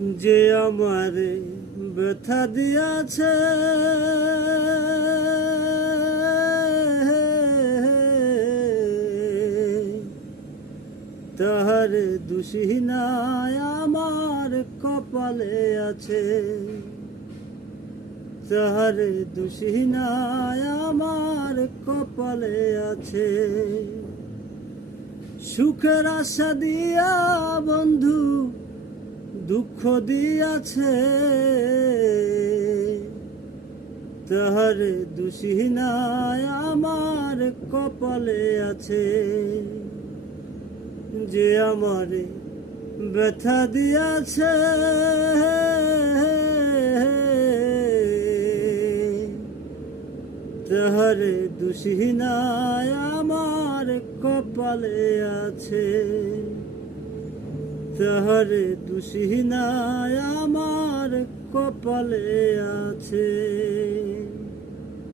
যে আমারে ব্যথা দিয়াছে, তাহার দোষী নাই আমার কপালে আছে, তাহার দোষী নাই আমার কপালে আছে। সুখের আশা দিয়া বন্ধু দুঃখ দিয়াছে, তাহার দোষী নাই আমার কপালে আছে। যে আমারে ব্যথা দিয়াছে, তাহার দোষী নাই আমার কপালে আছে, তাহার দোষী নাই আমার কপালে আছে।